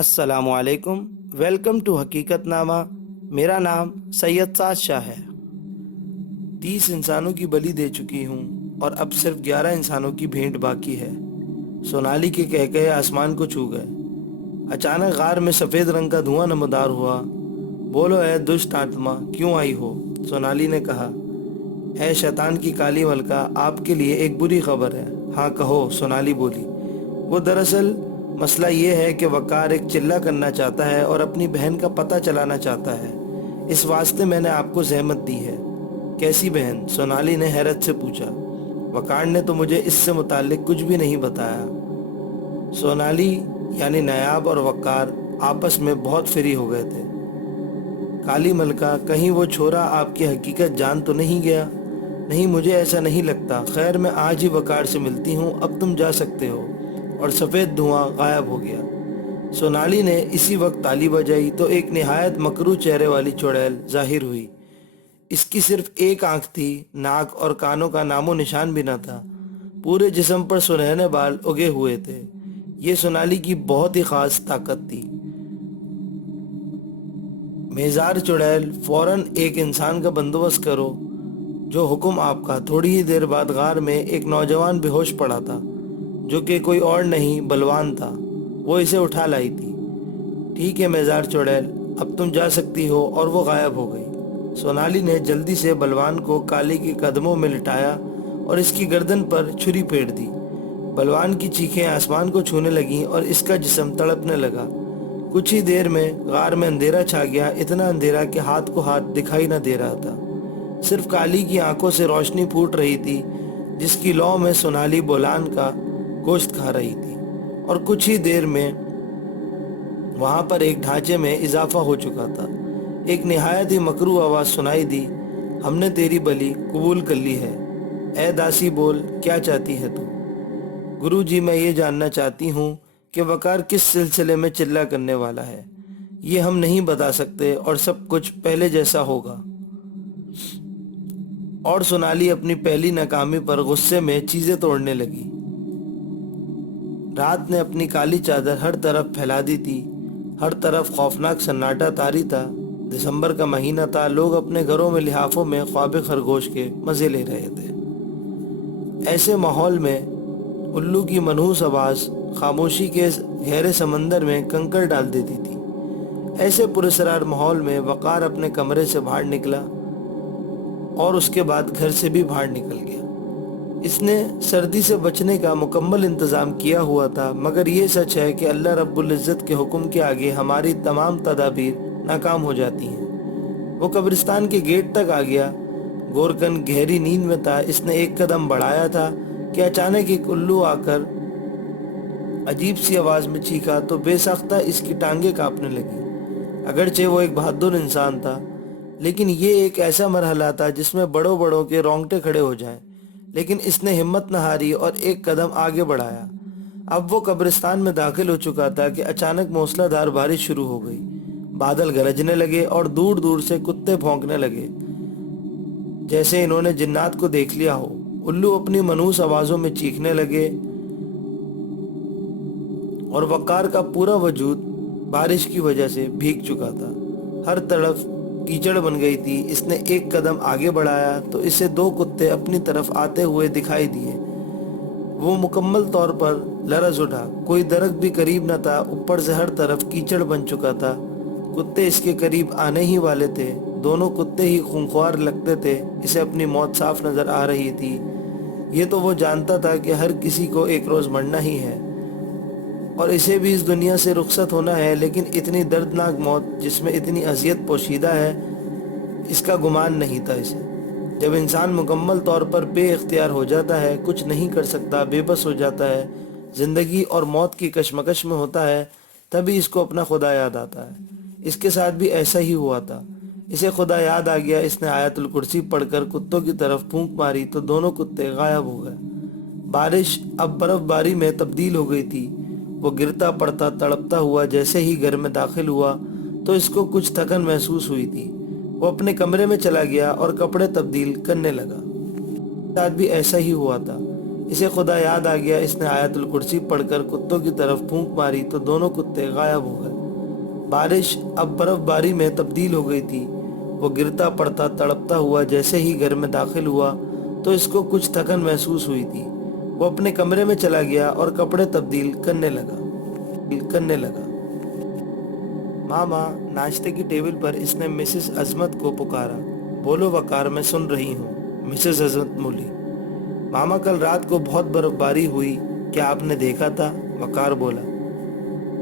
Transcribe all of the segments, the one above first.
السلام علیکم، welcome to حقیقت نامہ۔ میرا نام سید سعد شاہ ہے۔ 30 انسانوں کی بلی دے چکی ہوں اور اب صرف 11 انسانوں کی بھینٹ باقی ہے۔ سونالی کے کہکہے آسمان کو چھو گئے۔ اچانک غار میں سفید رنگ کا دھواں نمودار ہوا۔ بولو اے دشت آتما، کیوں آئی ہو؟ سونالی نے کہا۔ اے شیطان کی کالی ملکہ، آپ کے لیے ایک بری خبر ہے۔ ہاں کہو، سونالی بولی۔ وہ دراصل مسئلہ یہ ہے کہ وقار ایک چلہ کرنا چاہتا ہے اور اپنی بہن کا پتہ چلانا چاہتا ہے۔ اس واسطے میں نے آپ کو زحمت دی ہے۔ کیسی بہن؟ سونالی نے حیرت سے پوچھا۔ وقار نے تو مجھے اس سے متعلق کچھ بھی نہیں بتایا۔ سونالی یعنی نایاب اور وقار آپس میں بہت فری ہو گئے تھے۔ کالی ملکہ، کہیں وہ چھورا آپ کی حقیقت جان تو نہیں گیا؟ نہیں، مجھے ایسا نہیں لگتا۔ خیر، میں آج ہی وقار سے ملتی ہوں، اب تم جا سکتے ہو۔ اور سفید دھواں غائب ہو گیا۔ سونالی نے اسی وقت تالی بجائی تو ایک نہایت مکروہ چہرے والی چڑیل ظاہر ہوئی۔ اس کی صرف ایک آنکھ تھی، ناک اور کانوں کا نام و نشان بھی نہ تھا۔ پورے جسم پر سنہرے بال اگے ہوئے تھے۔ یہ سونالی کی بہت ہی خاص طاقت تھی۔ میزار چڑیل، فوراً ایک انسان کا بندوبست کرو۔ جو حکم آپ کا۔ تھوڑی ہی دیر بعد غار میں ایک نوجوان بے ہوش پڑا تھا، جو کہ کوئی اور نہیں بلوان تھا۔ وہ اسے اٹھا لائی تھی۔ ٹھیک ہے میزار چڑیل، اب تم جا سکتی ہو، اور وہ غائب ہو گئی۔ سونالی نے جلدی سے بلوان کو کالی کے قدموں میں لٹایا اور اس کی گردن پر چھری پھیر دی۔ بلوان کی چیخیں آسمان کو چھونے لگیں اور اس کا جسم تڑپنے لگا۔ کچھ ہی دیر میں غار میں اندھیرا چھا گیا، اتنا اندھیرا کہ ہاتھ کو ہاتھ دکھائی نہ دے رہا تھا۔ صرف کالی کی آنکھوں سے روشنی پھوٹ رہی تھی، جس کی لو میں سونالی بولان کا گوشت کھا رہی تھی۔ اور کچھ ہی دیر میں وہاں پر ایک ڈھانچے میں اضافہ ہو چکا تھا۔ ایک نہایت ہی مکروہ آواز سنائی دی۔ ہم نے تیری بلی قبول کر لی ہے۔ اے داسی، بول، کیا چاہتی ہے تو؟ گرو جی، میں یہ جاننا چاہتی ہوں کہ وقار کس سلسلے میں چلہ کرنے والا ہے۔ یہ ہم نہیں بتا سکتے اور سب کچھ پہلے جیسا ہوگا۔ اور سونالی اپنی پہلی ناکامی پر غصے میں چیزیں توڑنے لگی۔ رات نے اپنی کالی چادر ہر طرف پھیلا دی تھی۔ ہر طرف خوفناک سناٹا طاری تھا۔ دسمبر کا مہینہ تھا۔ لوگ اپنے گھروں میں لحافوں میں خواب خرگوش کے مزے لے رہے تھے۔ ایسے ماحول میں الو کی منحوس آواز خاموشی کے گہرے سمندر میں کنکر ڈال دیتی تھی۔ ایسے پراسرار ماحول میں وقار اپنے کمرے سے باہر نکلا اور اس کے بعد گھر سے بھی باہر نکل گیا۔ اس نے سردی سے بچنے کا مکمل انتظام کیا ہوا تھا، مگر یہ سچ ہے کہ اللہ رب العزت کے حکم کے آگے ہماری تمام تدابیر ناکام ہو جاتی ہیں۔ وہ قبرستان کے گیٹ تک آ گیا۔ گورکن گہری نیند میں تھا۔ اس نے ایک قدم بڑھایا تھا کہ اچانک ایک الو آ کر عجیب سی آواز میں چیخا تو بے ساختہ اس کی ٹانگیں کانپنے لگی۔ اگرچہ وہ ایک بہادر انسان تھا، لیکن یہ ایک ایسا مرحلہ تھا جس میں بڑوں بڑوں کے رونگٹے کھڑے ہو جائیں۔ لیکن اس نے ہمت نہ ہاری اور ایک قدم آگے بڑھایا۔ اب وہ قبرستان میں داخل ہو چکا تھا کہ اچانک موسلا دھار بارش شروع ہو گئی۔ بادل گرجنے لگے اور دور دور سے کتے بھونکنے لگے، جیسے انہوں نے جنات کو دیکھ لیا ہو۔ الو اپنی منحوس آوازوں میں چیخنے لگے اور وقار کا پورا وجود بارش کی وجہ سے بھیگ چکا تھا۔ ہر طرف کیچڑ بن گئی تھی۔ اس نے ایک قدم آگے بڑھایا تو اسے 2 کتے اپنی طرف آتے ہوئے دکھائی دیے۔ وہ مکمل طور پر لرز اٹھا۔ کوئی درخت بھی قریب نہ تھا، اوپر سے ہر طرف کیچڑ بن چکا تھا۔ کتے اس کے قریب آنے ہی والے تھے۔ دونوں کتے ہی خونخوار لگتے تھے۔ اسے اپنی موت صاف نظر آ رہی تھی۔ یہ تو وہ جانتا تھا کہ ہر کسی کو ایک روز مرنا ہی ہے اور اسے بھی اس دنیا سے رخصت ہونا ہے، لیکن اتنی دردناک موت جس میں اتنی اذیت پوشیدہ ہے، اس کا گمان نہیں تھا اسے۔ جب انسان مکمل طور پر بے اختیار ہو جاتا ہے، کچھ نہیں کر سکتا، بے بس ہو جاتا ہے، زندگی اور موت کی کشمکش میں ہوتا ہے، تبھی اس کو اپنا خدا یاد آتا ہے۔ اس کے ساتھ بھی ایسا ہی ہوا تھا۔ اسے خدا یاد آ گیا۔ اس نے آیت الکرسی پڑھ کر کتوں کی طرف پھونک ماری تو دونوں کتے غائب ہو گئے۔ بارش اب برف باری میں تبدیل ہو گئی تھی۔ وہ گرتا پڑتا تڑپتا ہوا جیسے ہی گھر میں داخل ہوا تو اس کو کچھ تھکن محسوس ہوئی تھی۔ وہ اپنے کمرے میں چلا گیا اور کپڑے تبدیل کرنے لگا۔ ساتھ بھی ایسا ہی ہوا تھا۔ اسے خدا یاد آ گیا، اس نے آیت الکرسی پڑھ کر کتوں کی طرف پھونک ماری تو دونوں کتے غائب ہو گئے۔ بارش اب برف باری میں تبدیل ہو گئی تھی۔ وہ گرتا پڑتا تڑپتا ہوا جیسے ہی گھر میں داخل ہوا تو اس کو کچھ تھکن محسوس ہوئی تھی۔ وہ اپنے کمرے میں چلا گیا اور کپڑے تبدیل کرنے لگا۔ ماما، ناشتے کی ٹیبل پر اس نے مسز عظمت کو پکارا۔ بولو وقار، میں سن رہی ہوں، مسز عظمت بولی۔ ماما، کل رات کو بہت برف باری ہوئی، کیا آپ نے دیکھا تھا؟ وقار بولا۔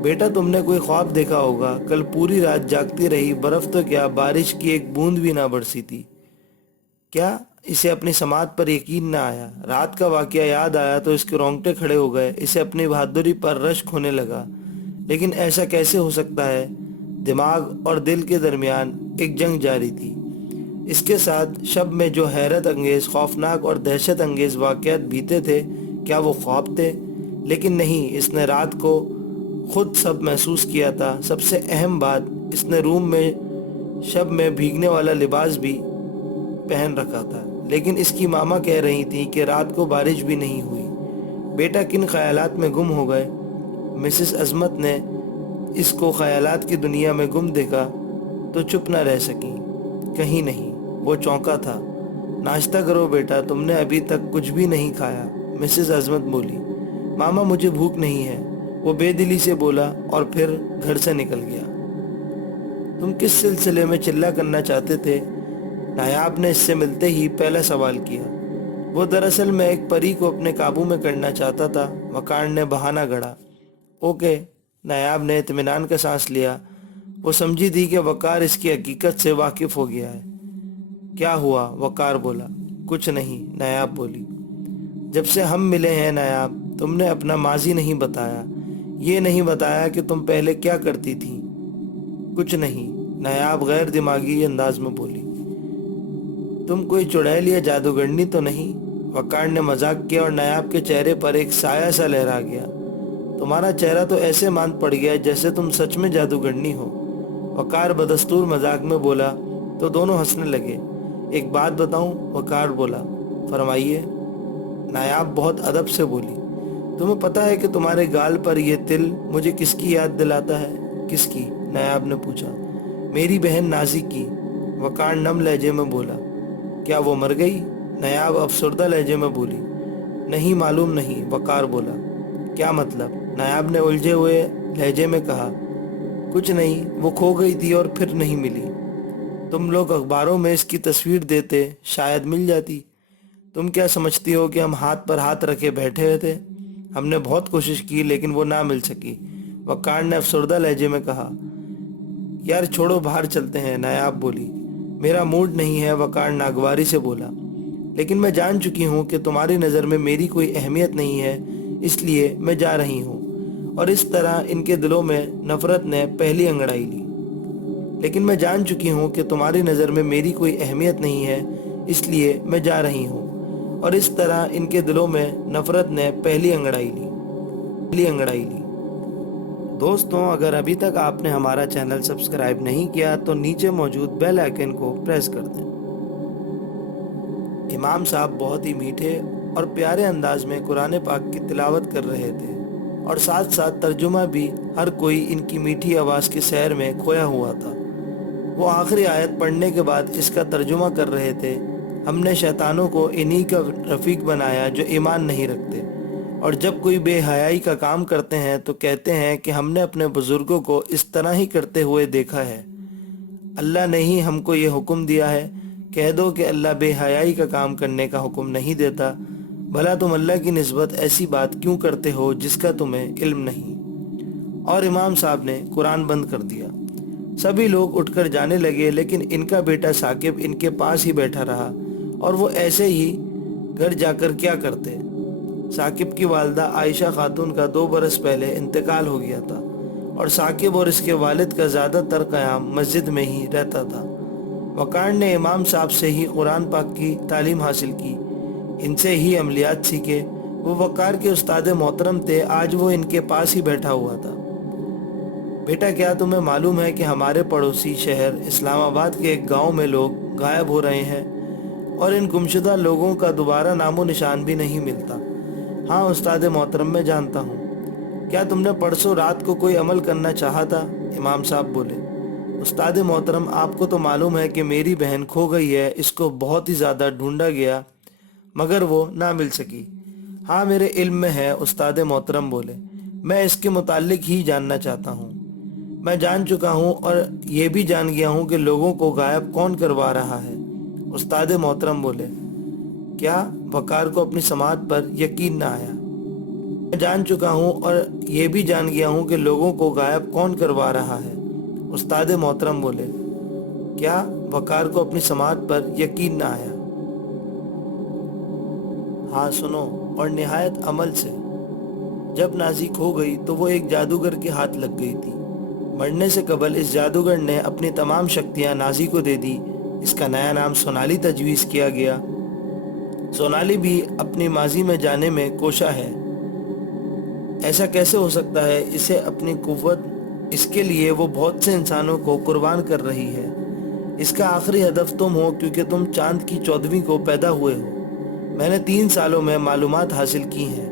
بیٹا، تم نے کوئی خواب دیکھا ہوگا، کل پوری رات جاگتی رہی، برف تو کیا بارش کی ایک بوند بھی نہ برسی تھی۔ کیا؟ اسے اپنی سماعت پر یقین نہ آیا۔ رات کا واقعہ یاد آیا تو اس کے رونگٹے کھڑے ہو گئے۔ اسے اپنی بہادری پر رشک ہونے لگا۔ لیکن ایسا کیسے ہو سکتا ہے؟ دماغ اور دل کے درمیان ایک جنگ جاری تھی۔ اس کے ساتھ شب میں جو حیرت انگیز، خوفناک اور دہشت انگیز واقعات بیتے تھے، کیا وہ خواب تھے؟ لیکن نہیں، اس نے رات کو خود سب محسوس کیا تھا۔ سب سے اہم بات، اس نے روم میں شب میں بھیگنے والا لباس بھی پہن رکھا تھا۔ لیکن اس کی ماما کہہ رہی تھی کہ رات کو بارش بھی نہیں ہوئی۔ بیٹا کن خیالات میں گم ہو گئے؟ مسز عظمت نے اس کو خیالات کی دنیا میں گم دیکھا تو چپ نہ رہ سکی۔ کہیں نہیں، وہ چونکا تھا۔ ناشتہ کرو بیٹا، تم نے ابھی تک کچھ بھی نہیں کھایا، مسز عظمت بولی۔ ماما، مجھے بھوک نہیں ہے، وہ بے دلی سے بولا اور پھر گھر سے نکل گیا۔ تم کس سلسلے میں چلہ کرنا چاہتے تھے؟ نایاب نے اس سے ملتے ہی پہلا سوال کیا۔ وہ دراصل میں ایک پری کو اپنے قابو میں کرنا چاہتا تھا، وقار نے بہانہ گھڑا۔ اوکے، نایاب نے اطمینان کا سانس لیا۔ وہ سمجھی تھی کہ وقار اس کی حقیقت سے واقف ہو گیا ہے۔ کیا ہوا؟ وقار بولا۔ کچھ نہیں، نایاب بولی۔ جب سے ہم ملے ہیں نایاب، تم نے اپنا ماضی نہیں بتایا، یہ نہیں بتایا کہ تم پہلے کیا کرتی تھی۔ کچھ نہیں، نایاب غیر دماغی انداز میں بولی۔ تم کوئی چڑیل یا جادوگرنی تو نہیں؟ وقار نے مذاق کیا اور نایاب کے چہرے پر ایک سایہ سا لہرا گیا۔ تمہارا چہرہ تو ایسے مان پڑ گیا جیسے تم سچ میں جادوگرنی ہو، وقار بدستور مذاق میں بولا تو دونوں ہنسنے لگے۔ ایک بات بتاؤں؟ وقار بولا۔ فرمائیے، نایاب بہت ادب سے بولی۔ تمہیں پتہ ہے کہ تمہارے گال پر یہ تل مجھے کس کی یاد دلاتا ہے؟ کس کی؟ نایاب نے پوچھا۔ میری بہن نازی کی، وقار نم لہجے میں بولا۔ کیا وہ مر گئی؟ نایاب افسردہ لہجے میں بولی۔ نہیں، معلوم نہیں، وقار بولا۔ کیا مطلب؟ نایاب نے الجھے ہوئے لہجے میں کہا۔ کچھ نہیں، وہ کھو گئی تھی اور پھر نہیں ملی۔ تم لوگ اخباروں میں اس کی تصویر دیتے، شاید مل جاتی۔ تم کیا سمجھتی ہو کہ ہم ہاتھ پر ہاتھ رکھے بیٹھے ہوئے تھے؟ ہم نے بہت کوشش کی لیکن وہ نہ مل سکی، وقار نے افسردہ لہجے میں کہا۔ یار چھوڑو، باہر چلتے ہیں، نایاب بولی۔ میرا موڈ نہیں ہے، وقار ناگواری سے بولا۔ لیکن میں جان چکی ہوں کہ تمہاری نظر میں میری کوئی اہمیت نہیں ہے، اس لیے میں جا رہی ہوں۔ اور اس طرح ان کے دلوں میں نفرت نے پہلی انگڑائی لی۔ لیکن میں جان چکی ہوں کہ تمہاری نظر میں میری کوئی اہمیت نہیں ہے، اس لیے میں جا رہی ہوں۔ اور اس طرح ان کے دلوں میں نفرت نے پہلی انگڑائی لی۔ دوستوں، اگر ابھی تک آپ نے ہمارا چینل سبسکرائب نہیں کیا تو نیچے موجود بیل آئیکن کو پریس کر دیں۔ امام صاحب بہت ہی میٹھے اور پیارے انداز میں قرآن پاک کی تلاوت کر رہے تھے اور ساتھ ساتھ ترجمہ بھی، ہر کوئی ان کی میٹھی آواز کے سیر میں کھویا ہوا تھا۔ وہ آخری آیت پڑھنے کے بعد اس کا ترجمہ کر رہے تھے۔ ہم نے شیطانوں کو انہی کا رفیق بنایا جو ایمان نہیں رکھتے، اور جب کوئی بے حیائی کا کام کرتے ہیں تو کہتے ہیں کہ ہم نے اپنے بزرگوں کو اس طرح ہی کرتے ہوئے دیکھا ہے۔ اللہ نے ہی ہم کو یہ حکم دیا ہے۔ کہہ دو کہ اللہ بے حیائی کا کام کرنے کا حکم نہیں دیتا۔ بھلا تم اللہ کی نسبت ایسی بات کیوں کرتے ہو جس کا تمہیں علم نہیں؟ اور امام صاحب نے قرآن بند کر دیا۔ سبھی لوگ اٹھ کر جانے لگے، لیکن ان کا بیٹا ثاقب ان کے پاس ہی بیٹھا رہا، اور وہ ایسے ہی گھر جا کر کیا کرتے۔ ثاقب کی والدہ عائشہ خاتون کا 2 برس پہلے انتقال ہو گیا تھا، اور ثاقب اور اس کے والد کا زیادہ تر قیام مسجد میں ہی رہتا تھا۔ وقار نے امام صاحب سے ہی قرآن پاک کی تعلیم حاصل کی، ان سے ہی عملیات سیکھے۔ وہ وقار کے استاد محترم تھے، آج وہ ان کے پاس ہی بیٹھا ہوا تھا۔ بیٹا، کیا تمہیں معلوم ہے کہ ہمارے پڑوسی شہر اسلام آباد کے ایک گاؤں میں لوگ غائب ہو رہے ہیں، اور ان گمشدہ لوگوں کا دوبارہ نام و نشان بھی نہیں ملتا۔ ہاں استاد محترم میں جانتا ہوں۔ کیا تم نے پرسوں رات کو کوئی عمل کرنا چاہا تھا؟ امام صاحب بولے۔ استاد محترم آپ کو تو معلوم ہے کہ میری بہن کھو گئی ہے، اس کو بہت ہی زیادہ ڈھونڈا گیا مگر وہ نہ مل سکی۔ ہاں میرے علم میں ہے، استاد محترم بولے، میں اس کے متعلق ہی جاننا چاہتا ہوں۔ میں جان چکا ہوں اور یہ بھی جان گیا ہوں کہ لوگوں کو غائب کون کروا رہا ہے۔ استاد محترم بولے۔ کیا؟ وقار کو اپنی سماعت پر یقین نہ آیا۔ میں جان چکا ہوں اور یہ بھی جان گیا ہوں کہ لوگوں کو غائب کون کروا رہا ہے۔ استاد محترم بولے۔ کیا؟ وقار کو اپنی سماعت پر یقین نہ آیا۔ ہاں سنو، اور نہایت عمل سے۔ جب نازی کھو گئی تو وہ ایک جادوگر کے ہاتھ لگ گئی تھی۔ مرنے سے قبل اس جادوگر نے اپنی تمام شکتیاں نازی کو دے دی۔ اس کا نیا نام سونالی تجویز کیا گیا۔ سونالی بھی اپنی ماضی میں جانے میں کوشاں ہے۔ ایسا کیسے ہو سکتا ہے؟ اسے اپنی قوت، اس کے لیے وہ بہت سے انسانوں کو قربان کر رہی ہے۔ اس کا آخری ہدف تم ہو کیونکہ تم چاند کی 14ویں کو پیدا ہوئے ہو۔ میں نے 3 سالوں میں معلومات حاصل کی ہیں۔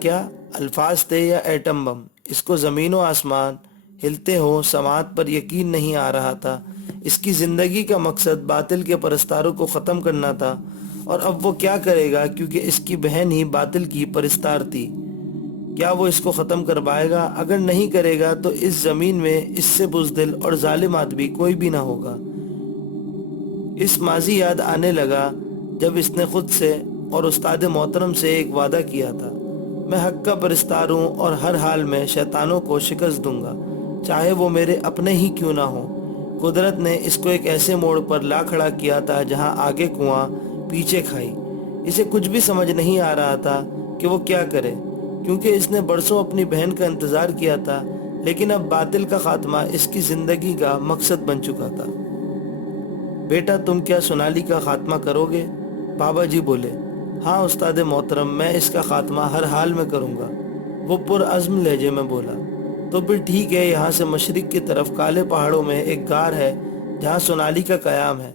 کیا الفاظ تھے یا ایٹم بم؟ اس کو زمین و آسمان ہلتے ہو سماعت پر یقین نہیں آ رہا تھا۔ اس کی زندگی کا مقصد باطل کے پرستاروں کو ختم کرنا تھا، اور اب وہ کیا کرے گا کیونکہ اس کی بہن ہی باطل کی پرستار تھی۔ کیا وہ اس کو ختم کر پائے گا؟ اگر نہیں کرے گا تو اس زمین میں اس سے بزدل اور ظالم آدمی کوئی بھی نہ ہوگا۔ اس ماضی یاد آنے لگا جب اس نے خود سے اور استاد محترم سے ایک وعدہ کیا تھا، میں حق کا پرستار ہوں اور ہر حال میں شیطانوں کو شکست دوں گا، چاہے وہ میرے اپنے ہی کیوں نہ ہوں۔ قدرت نے اس کو ایک ایسے موڑ پر لا کھڑا کیا تھا جہاں آگے کنواں پیچھے کھائی۔ اسے کچھ بھی سمجھ نہیں آ رہا تھا کہ وہ کیا کرے، کیونکہ اس نے برسوں اپنی بہن کا انتظار کیا تھا، لیکن اب باطل کا خاتمہ اس کی زندگی کا مقصد بن چکا تھا۔ بیٹا تم کیا سونالی کا خاتمہ کرو گے؟ بابا جی بولے۔ ہاں استاد محترم، میں اس کا خاتمہ ہر حال میں کروں گا، وہ پرعزم لہجے میں بولا۔ تو پھر ٹھیک ہے، یہاں سے مشرق کی طرف کالے پہاڑوں میں ایک غار ہے جہاں سونالی کا قیام ہے۔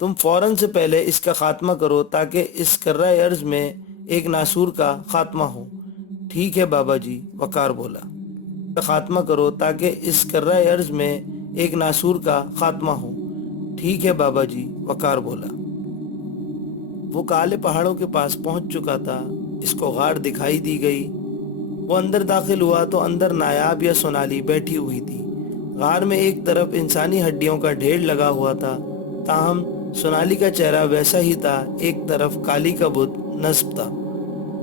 تم فوراً سے پہلے اس کا خاتمہ کرو تاکہ اس کرۂ ارض میں ایک ناسور کا خاتمہ ہو۔ ٹھیک ہے بابا جی، وقار بولا۔ خاتمہ کرو تاکہ اس کرۂ ارض میں ایک ناسور کا خاتمہ ہو۔ ٹھیک ہے بابا جی، وقار بولا۔ وہ کالے پہاڑوں کے پاس پہنچ چکا تھا۔ اس کو غار دکھائی دی گئی۔ وہ اندر داخل ہوا تو اندر نایاب یا سونالی بیٹھی ہوئی تھی۔ غار میں ایک طرف انسانی ہڈیوں کا ڈھیر لگا ہوا تھا، تاہم سونالی کا چہرہ ویسا ہی تھا، ایک طرف کالی کا بت نصب تھا۔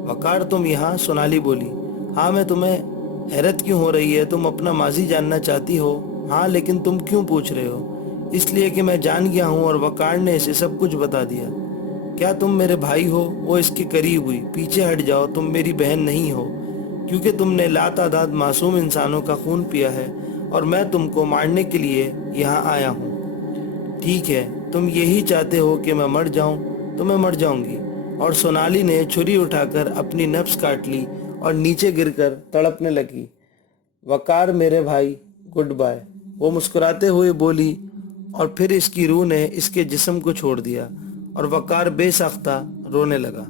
وقار تم یہاں؟ سونالی بولی۔ ہاں، میں تمہیں حیرت کیوں ہو رہی ہے؟ تم اپنا ماضی جاننا چاہتی ہو؟ ہاں، لیکن تم کیوں پوچھ رہے ہو؟ اس لیے کہ میں جان گیا ہوں اور وقار نے اسے سب کچھ بتا دیا۔ کیا تم میرے بھائی ہو؟ وہ اس کے قریب ہوئی۔ پیچھے ہٹ جاؤ، تم میری بہن نہیں ہو، کیونکہ تم نے لاتعداد معصوم انسانوں کا خون پیا ہے اور میں تم کو مارنے کے لیے یہاں آیا ہوں۔ ٹھیک ہے، تم یہی چاہتے ہو کہ میں مر جاؤں تو میں مر جاؤں گی۔ اور سونالی نے چھری اٹھا کر اپنی نفس کاٹ لی اور نیچے گر کر تڑپنے لگی۔ وقار میرے بھائی، گڈ بائے، وہ مسکراتے ہوئے بولی، اور پھر اس کی روح نے اس کے جسم کو چھوڑ دیا اور وقار بے ساختہ رونے لگا۔